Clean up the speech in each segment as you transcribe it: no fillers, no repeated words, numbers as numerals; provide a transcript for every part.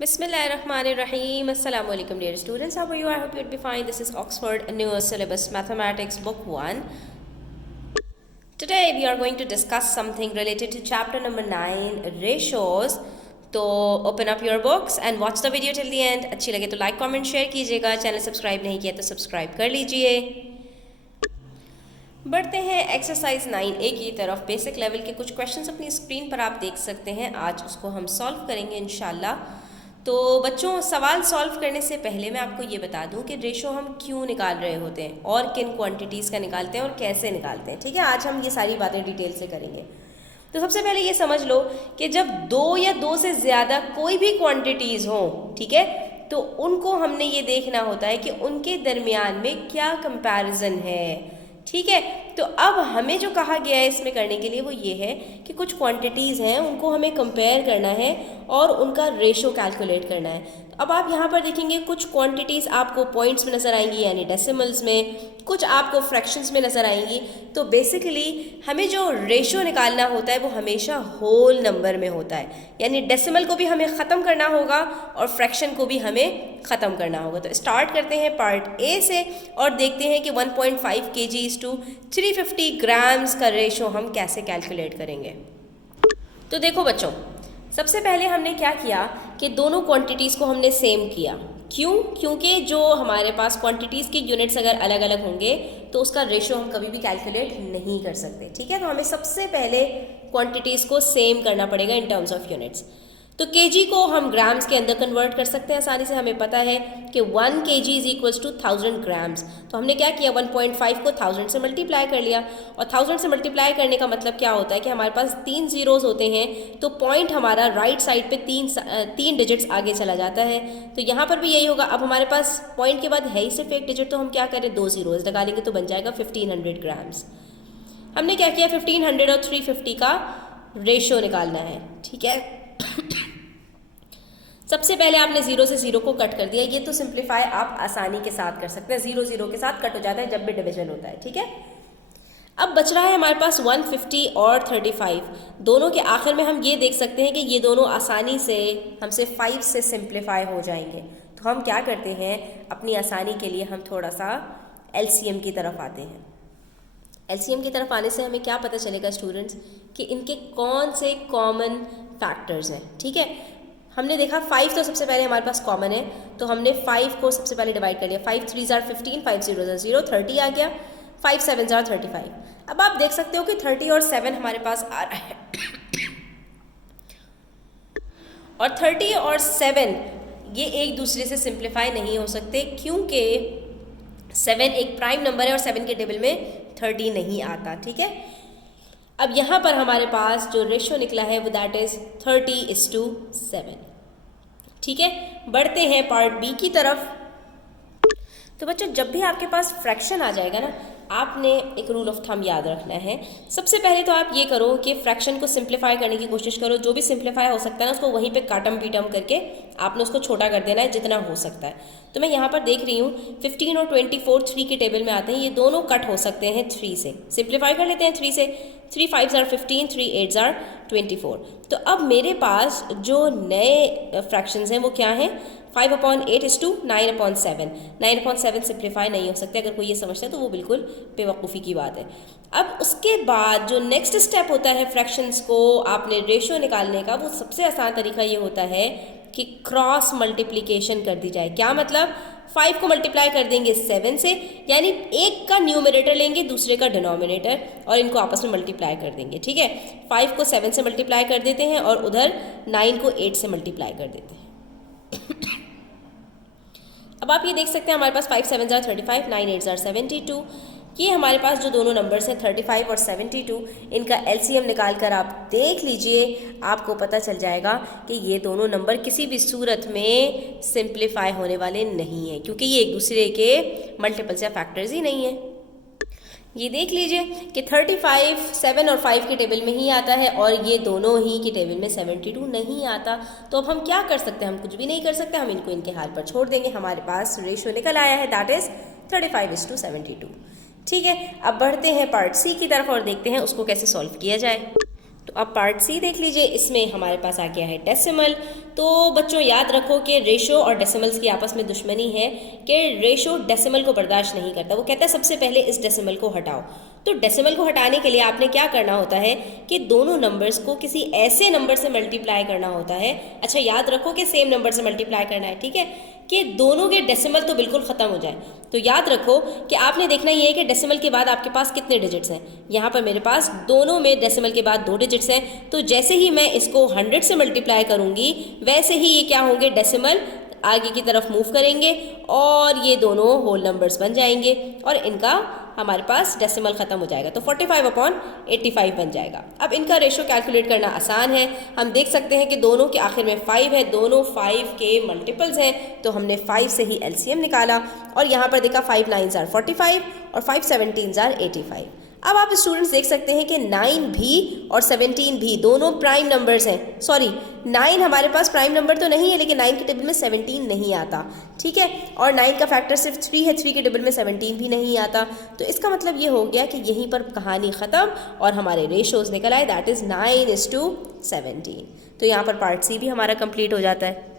Bismillahirrahmanirrahim. Assalamu alaikum dear students. How are you? I hope you'll be fine. This is Oxford New Syllabus Mathematics Book 1. Today we are going to discuss something related to chapter number 9, ratios. तो open up your books and watch the video till the end. अच्छी लगे तो like, comment, share कीजिएगा. Channel subscribe नहीं किया तो subscribe कर लीजिए. बढ़ते हैं एक्सरसाइज 9A की तरफ. बेसिक लेवल के कुछ क्वेश्चंस अपनी स्क्रीन पर आप देख सकते हैं. आज उसको हम सॉल्व करेंगे इंशाल्लाह. तो बच्चों, सवाल सॉल्व करने से पहले मैं आपको ये बता दूं कि रेशो हम क्यों निकाल रहे होते हैं और किन क्वांटिटीज़ का निकालते हैं और कैसे निकालते हैं. ठीक है, आज हम ये सारी बातें डिटेल से करेंगे. तो सबसे पहले ये समझ लो कि जब दो या दो से ज़्यादा कोई भी क्वांटिटीज़ हों, ठीक है, तो उनको हमने ये देखना होता है कि उनके दरमियान में क्या कंपैरिजन है. ठीक है, तो अब हमें जो कहा गया है इसमें करने के लिए वो ये है कि कुछ क्वांटिटीज़ हैं उनको हमें कंपेयर करना है और उनका रेशो कैलकुलेट करना है. तो अब आप यहाँ पर देखेंगे कुछ क्वांटिटीज़ आपको पॉइंट्स में नज़र आएंगी यानी डेसिमल्स में, कुछ आपको फ्रैक्शंस में नज़र आएंगी. तो बेसिकली हमें जो रेशो निकालना होता है वो हमेशा होल नंबर में होता है, यानी डेसिमल को भी हमें ख़त्म करना होगा और फ्रैक्शन को भी हमें ख़त्म करना होगा. तो स्टार्ट करते हैं पार्ट ए से और देखते हैं कि 1.5 kgs टू 350 ग्राम्स का रेशो हम कैसे कैलकुलेट करेंगे. तो देखो बच्चों, सबसे पहले हमने क्या किया कि दोनों क्वांटिटीज़ को हमने सेम किया. क्यों? क्योंकि जो हमारे पास क्वांटिटीज़ के यूनिट्स अगर अलग अलग होंगे तो उसका रेशो हम कभी भी कैलकुलेट नहीं कर सकते. ठीक है, तो हमें सबसे पहले क्वांटिटीज़ को सेम करना पड़ेगा इन टर्म्स ऑफ यूनिट्स. तो केजी को हम ग्राम्स के अंदर कन्वर्ट कर सकते हैं आसानी से. हमें पता है कि 1 kg is equals to 1000 grams. तो हमने क्या किया, 1.5 को 1000 से मल्टीप्लाई कर लिया. और 1000 से मल्टीप्लाई करने का मतलब क्या होता है कि हमारे पास 3 ज़ीरोज़ होते हैं, तो पॉइंट हमारा राइट साइड पे तीन डिजिट्स आगे चला जाता है. तो यहाँ पर भी यही होगा. अब हमारे पास पॉइंट के बाद है ही सिर्फ एक डिजिट, तो हम क्या करें, 2 ज़ीरोज़ लगा लेंगे तो बन जाएगा 1500 ग्राम्स. हमने क्या किया, 1500 और 350 का रेशो निकालना है. ठीक है, सबसे पहले आपने ज़ीरो से ज़ीरो को कट कर दिया. ये तो सिंप्लीफाई आप आसानी के साथ कर सकते हैं, ज़ीरो ज़ीरो के साथ कट हो जाता है जब भी डिवीजन होता है. ठीक है, अब बच रहा है हमारे पास 150 और 35. दोनों के आखिर में हम ये देख सकते हैं कि ये दोनों आसानी से हमसे 5 से सिंप्लीफाई हो जाएंगे. तो हम क्या करते हैं, अपनी आसानी के लिए हम थोड़ा सा एलसीएम की तरफ आते हैं. एलसीएम की तरफ आने से हमें क्या पता चलेगा स्टूडेंट्स कि इनके कौन से कॉमन फैक्टर्स हैं. ठीक है, हमने देखा 5 तो सबसे पहले हमारे पास कॉमन है, तो हमने 5 को सबसे पहले डिवाइड कर लिया. 5 3 ज़ार 15, 5 0 ज़ार 0, 30 आ गया. 5 7 ज़ार 35. अब आप देख सकते हो कि 30 और 7 हमारे पास आ रहा है और 30 और 7 ये एक दूसरे से सिंप्लीफाई नहीं हो सकते, क्योंकि 7 एक प्राइम नंबर है और 7 के टेबल में 30 नहीं आता. ठीक है, अब यहाँ पर हमारे पास जो रेशो निकला है वो दैट इज़ 30:7. ठीक है, बढ़ते हैं पार्ट बी की तरफ. तो बच्चों, जब भी आपके पास फ्रैक्शन आ जाएगा ना, आपने एक रूल ऑफ थंब याद रखना है. सबसे पहले तो आप ये करो कि फ्रैक्शन को सिंप्लीफाई करने की कोशिश करो. जो भी सिंप्लीफाई हो सकता है ना, उसको वहीं पे काटम पीटम करके आपने उसको छोटा कर देना है जितना हो सकता है. तो मैं यहाँ पर देख रही हूँ 15 और 24 3 के टेबल में आते हैं. ये दोनों कट हो सकते हैं 3 से. सिंप्लीफाई कर लेते हैं 3 से. 3 5 ज़ार 15, 3 8 ज़ार 24. तो अब मेरे पास जो नए फ्रैक्शंस हैं वो क्या हैं, 5/8 इज टू 9/7. 9/7 सिंप्लीफाई नहीं हो सकते. अगर कोई ये समझता है तो वो बिल्कुल बेवकूफ़ी की बात है. अब उसके बाद जो नेक्स्ट स्टेप होता है फ्रैक्शंस को आपने रेशो निकालने का, वो सबसे आसान तरीका ये होता है कि क्रॉस मल्टीप्लिकेशन कर दी जाए. क्या मतलब, 5 को मल्टीप्लाई कर देंगे 7 से, यानी एक का न्यूमरेटर लेंगे दूसरे का डिनोमिनेटर और इनको आपस में मल्टीप्लाई कर देंगे. ठीक है, 5 को 7 से मल्टीप्लाई कर देते हैं और उधर 9 को 8 से मल्टीप्लाई कर देते हैं. अब आप ये देख सकते हैं हमारे पास 5 7 ज़ार 35, 9 8 ज़ार 72. ये हमारे पास जो दोनों नंबर्स हैं 35 और 72, इनका एलसीएम निकाल कर आप देख लीजिए. आपको पता चल जाएगा कि ये दोनों नंबर किसी भी सूरत में सिंप्लीफाई होने वाले नहीं हैं, क्योंकि ये एक दूसरे के मल्टीपल्स या फैक्टर्स ही नहीं है. ये देख लीजिए कि 35 7 और 5 के टेबल में ही आता है और ये दोनों ही के टेबल में 72 नहीं आता. तो अब हम क्या कर सकते हैं, हम कुछ भी नहीं कर सकते. हम इनको इनके हाल पर छोड़ देंगे. हमारे पास रेशो निकल आया है, दैट इज़ 35:72. ठीक है, अब बढ़ते हैं पार्ट सी की तरफ और देखते हैं उसको कैसे सॉल्व किया जाए. तो अब पार्ट सी देख लीजिए, इसमें हमारे पास आ गया है डेसिमल। तो बच्चों याद रखो कि रेशो और डेसिमल्स की आपस में दुश्मनी है कि रेशो डेसिमल को बर्दाश्त नहीं करता। वो कहता है सबसे पहले इस डेसिमल को हटाओ। तो डेसिमल को हटाने के लिए आपने क्या करना होता है कि दोनों नंबर्स को किसी ऐसे नंबर से मल्टीप्लाई करना होता है। अच्छा याद रखो कि सेम नंबर से मल्टीप्लाई करना है, ठीक है, कि दोनों के डेसिमल तो बिल्कुल ख़त्म हो जाए। तो याद रखो कि आपने देखना ये है कि डेसिमल के बाद आपके पास कितने डिजिट्स हैं। यहाँ पर मेरे पास दोनों में डेसिमल के बाद 2 डिजिट्स हैं। तो जैसे ही मैं इसको 100 से मल्टीप्लाई करूँगी वैसे ही ये क्या होंगे, डेसिमल आगे की तरफ मूव करेंगे और ये दोनों होल नंबर्स बन जाएंगे और इनका हमारे पास डेसिमल ख़त्म हो जाएगा। तो 45/85 बन जाएगा। अब इनका रेशो कैलकुलेट करना आसान है। हम देख सकते हैं कि दोनों के आखिर में 5 है, दोनों 5 के मल्टीपल्स हैं। तो हमने 5 से ही एलसीएम निकाला और यहाँ पर देखा 5 9s are 45 और 5 17s are 85। अब आप स्टूडेंट्स देख सकते हैं कि 9 भी और 17 भी दोनों प्राइम नंबर्स हैं। सॉरी 9 हमारे पास प्राइम नंबर तो नहीं है, लेकिन 9 के टेबल में 17 नहीं आता, ठीक है, और 9 का फैक्टर सिर्फ 3 है, 3 के टेबल में 17 भी नहीं आता। तो इसका मतलब ये हो गया कि यहीं पर कहानी ख़त्म और हमारे रेशोज़ निकल आए, दैट इज़ 9:17। तो यहाँ पर पार्ट सी भी हमारा कंप्लीट हो जाता है।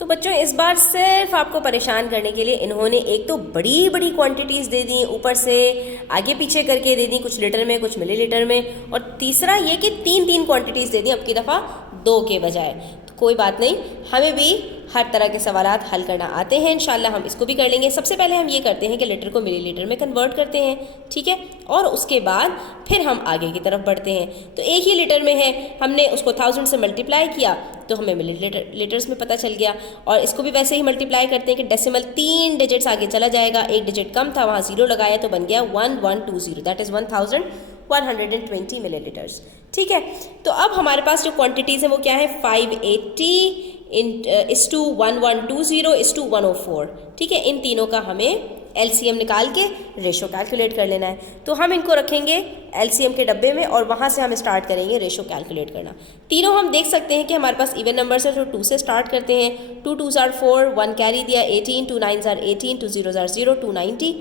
तो बच्चों इस बार सिर्फ आपको परेशान करने के लिए इन्होंने एक तो बड़ी बड़ी क्वांटिटीज़ दे दी, ऊपर से आगे पीछे करके दे दी, कुछ लीटर में कुछ मिलीलीटर में, और तीसरा ये कि 3 क्वांटिटीज़ दे दी, अब की दफ़ा 2 के बजाय। तो कोई बात नहीं, हमें भी हर तरह के सवालात हल करना आते हैं, इंशाल्लाह हम इसको भी कर लेंगे। सबसे पहले हम ये करते हैं कि लीटर को मिलीलीटर में कन्वर्ट करते हैं, ठीक है, और उसके बाद फिर हम आगे की तरफ बढ़ते हैं। तो एक ही लीटर में है, हमने उसको 1000 से मल्टीप्लाई किया तो हमें लीटर्स में पता चल गया, और इसको भी वैसे ही मल्टीप्लाई करते हैं कि डेसिमल 3 डिजिट्स आगे चला जाएगा, 1 डिजिट कम था, वहाँ 0 लगाया तो बन गया 1120, दैट इज़ 1120 मिलीलीटर्स, ठीक है। तो अब हमारे पास जो क्वांटिटीज़ हैं वो क्या है, 580/1120/104, ठीक है। इन तीनों का हमें एलसीएम निकाल के रेशो कैलकुलेट कर लेना है। तो हम इनको रखेंगे एलसीएम के डब्बे में और वहाँ से हम स्टार्ट करेंगे रेशो कैलकुलेट करना। तीनों हम देख सकते हैं कि हमारे पास इवन नंबर्स है, तो 2 से स्टार्ट करते हैं। 2 2s are 4, 1 कैरी दिया 18, 2 9s are 18, 2 0s are 0, 290,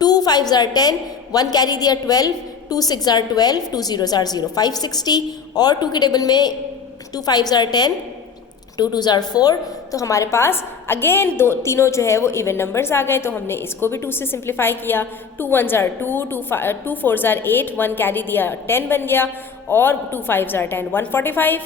2 5s are 10, 1 carry दिया 12, 2 6s are 12, 2 0s are 0, 560, और 2 के टेबल में 2 5s are 10, 2 2s are 4। तो हमारे पास अगेन तीनों जो है वो इवन नंबर्स आ गए, तो हमने इसको भी 2 से सिंप्लीफाई किया। 2 1s are 2, 2 4s are 8, 1 carry दिया 10 बन गया, और 2 5s are 10, 145,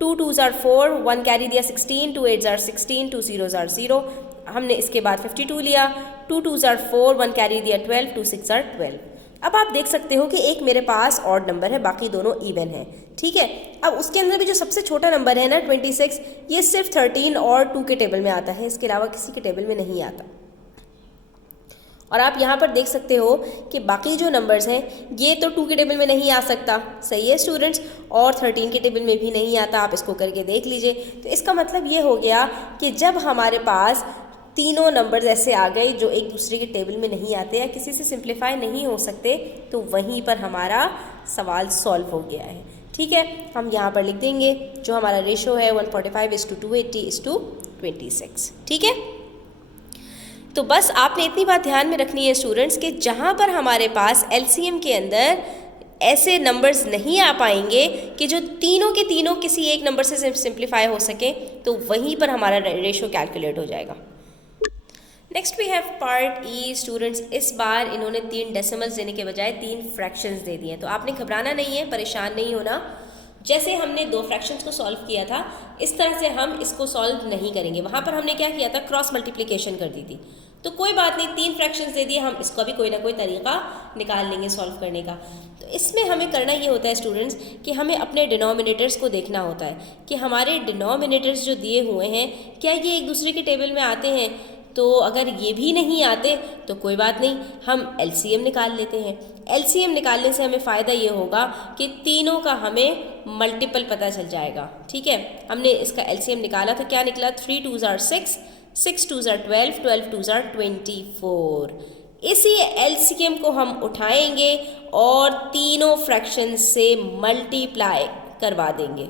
2 2s are 4, 1 carry दिया 16, 2 8s are 16, 2 0s are 0। हमने इसके बाद 52 लिया, 2 2s are 4, 1 कैरी दिया 12, 2 6 are 12। अब आप देख सकते हो कि एक मेरे पास ऑड नंबर है, बाकी दोनों इवन है, ठीक है। अब उसके अंदर भी जो सबसे छोटा नंबर है ना 26, ये सिर्फ 13 और 2 के टेबल में आता है, इसके अलावा किसी के टेबल में नहीं आता। और आप यहाँ पर देख सकते हो कि बाकी जो नंबर्स हैं ये तो 2 के टेबल में नहीं आ सकता, सही है स्टूडेंट्स, और 13 के टेबल में भी नहीं आता। आप इसको करके देख लीजिए। तो इसका मतलब ये हो गया कि जब हमारे पास तीनों नंबर्स ऐसे आ गए जो एक दूसरे के टेबल में नहीं आते या किसी से सिंप्लीफाई नहीं हो सकते, तो वहीं पर हमारा सवाल सॉल्व हो गया है, ठीक है। हम यहाँ पर लिख देंगे जो हमारा रेशो है 145:280:26, ठीक है। तो बस आपने इतनी बात ध्यान में रखनी है स्टूडेंट्स कि जहाँ पर हमारे पास एलसीएम के अंदर ऐसे नंबर्स नहीं आ पाएंगे कि जो तीनों के तीनों किसी एक नंबर से सिंप्लीफाई हो सके, तो वहीं पर हमारा रेशो कैलकुलेट हो जाएगा। Next we have part E students. इस बार इन्होंने 3 डेसिमल्स देने के बजाय 3 फ्रैक्शंस दे दिए हैं। तो आपने घबराना नहीं है, परेशान नहीं होना। जैसे हमने 2 फ्रैक्शंस को सॉल्व किया था, इस तरह से हम इसको सॉल्व नहीं करेंगे। वहाँ पर हमने क्या किया था, क्रॉस मल्टीप्लिकेशन कर दी थी। तो कोई बात नहीं, 3 फ्रैक्शंस दे दिए, हम इसका भी कोई ना कोई तरीका निकाल लेंगे सॉल्व करने का। तो इसमें हमें करना ये होता है स्टूडेंट्स कि हमें अपने डिनोमिनेटर्स को देखना होता है कि हमारे डिनोमिनेटर्स जो दिए हुए हैं क्या ये एक दूसरे के टेबल में आते हैं। तो अगर ये भी नहीं आते तो कोई बात नहीं, हम एलसीएम निकाल लेते हैं। एलसीएम निकालने से हमें फ़ायदा ये होगा कि तीनों का हमें मल्टीपल पता चल जाएगा, ठीक है। हमने इसका एलसीएम निकाला तो क्या निकला, 3 2s are 6, 6 2s are 12, 12 2s are 24। इसी एलसीएम को हम उठाएंगे और तीनों फ्रैक्शन से मल्टीप्लाई करवा देंगे,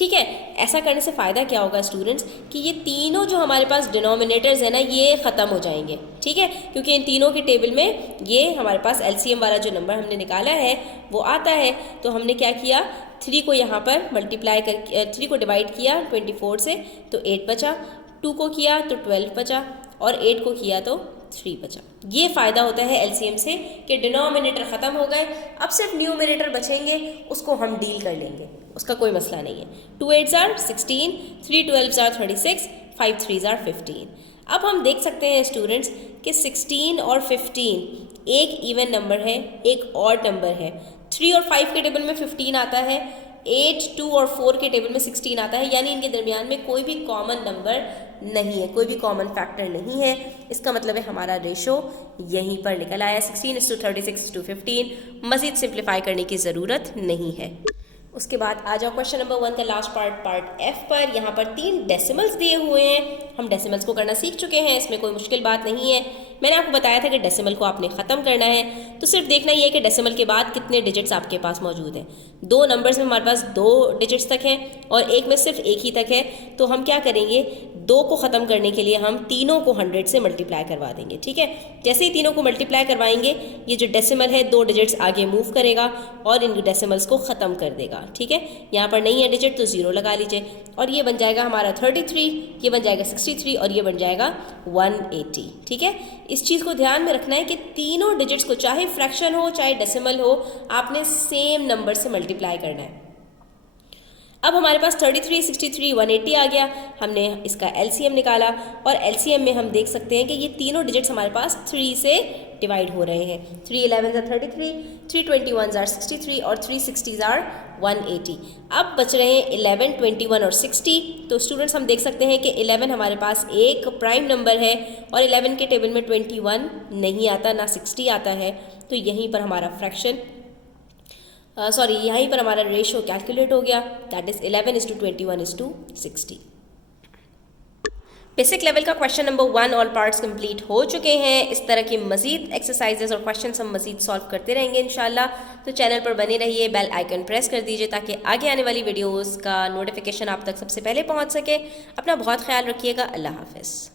ठीक है। ऐसा करने से फ़ायदा क्या होगा स्टूडेंट्स कि ये तीनों जो हमारे पास डिनोमिनेटर्स है ना ये ख़त्म हो जाएंगे, ठीक है, क्योंकि इन तीनों के टेबल में ये हमारे पास एलसीएम वाला जो नंबर हमने निकाला है वो आता है। तो हमने क्या किया, 3 को यहाँ पर मल्टीप्लाई कर 3 को डिवाइड किया 24 से तो 8 बचा, 2 को किया तो 12 बचा और 8 को किया तो 3 बचा। ये फ़ायदा होता है एलसीएम से कि डिनोमिनेटर ख़त्म हो गए, अब सिर्फ न्यूमिनेटर बचेंगे, उसको हम डील कर लेंगे, उसका कोई मसला नहीं है। 2 8s are 16, 3 12s are 36, 5 3s are 15। अब हम देख सकते हैं स्टूडेंट्स कि 16 और 15 एक इवन नंबर है, एक ऑड नंबर है। 3 और 5 के टेबल में 15 आता है, 8, 2 और 4 के टेबल में 16 आता है, यानी इनके दरमियान में कोई भी कॉमन नंबर नहीं है, कोई भी कॉमन फैक्टर नहीं है। इसका मतलब है हमारा रेशो यहीं पर निकल आया 16:36:15। मज़ीद सिंप्लीफाई करने की ज़रूरत नहीं है। उसके बाद आ जाओ क्वेश्चन नंबर 1 का लास्ट पार्ट एफ पर। यहाँ पर 3 डेसिमल्स दिए हुए हैं, हम डेसिमल्स को करना सीख चुके हैं, इसमें कोई मुश्किल बात नहीं है। मैंने आपको बताया था कि डेसिमल को आपने ख़त्म करना है, तो सिर्फ देखना ये है कि डेसिमल के बाद कितने डिजिट्स आपके पास मौजूद हैं। 2 नंबर्स में हमारे पास 2 डिजिट्स तक हैं और एक में सिर्फ एक ही तक है, तो हम क्या करेंगे, 2 को ख़त्म करने के लिए हम तीनों को 100 से मल्टीप्लाई करवा देंगे, ठीक है। जैसे ही तीनों को मल्टीप्लाई करवाएंगे ये जो डेसिमल है 2 डिजिट्स आगे मूव करेगा और इन डेसिमल्स को ख़त्म कर देगा, ठीक है। यहाँ पर नहीं है डिजिट तो 0 लगा लीजिए और ये बन जाएगा हमारा 33, ये बन जाएगा 63 और ये बन जाएगा 180, ठीक है। इस चीज़ को ध्यान में रखना है कि तीनों डिजिट्स को, चाहे फ्रैक्शन हो चाहे डेसिमल हो, आपने सेम नंबर से मल्टीप्लाई करना है। अब हमारे पास 33, 63, 180 आ गया, हमने इसका एलसीएम निकाला और एलसीएम में हम देख सकते हैं कि ये तीनों डिजिट्स हमारे पास 3 से डिवाइड हो रहे हैं। 3 11s are 33, 3 21s are 63 और 3 60s are 180। अब बच रहे हैं 11, 21 और 60। तो स्टूडेंट्स हम देख सकते हैं कि 11 हमारे पास एक प्राइम नंबर है और 11 के टेबल में 21 नहीं आता, ना 60 आता है, तो यहीं पर हमारा फ्रैक्शन यहीं पर हमारा रेशो कैलकुलेट हो गया, दैट इज 11:21:60। बेसिक लेवल का question number 1 all parts complete हो चुके हैं। इस तरह की मजीद एक्सरसाइजेज और क्वेश्चंस हम मजीद सॉल्व करते रहेंगे इंशाल्लाह। तो चैनल पर बने रहिए, बेल आइकन प्रेस कर दीजिए ताकि आगे आने वाली वीडियोस का नोटिफिकेशन आप तक सबसे पहले पहुंच सके। अपना बहुत ख्याल रखिएगा। अल्लाह हाफ़िज़।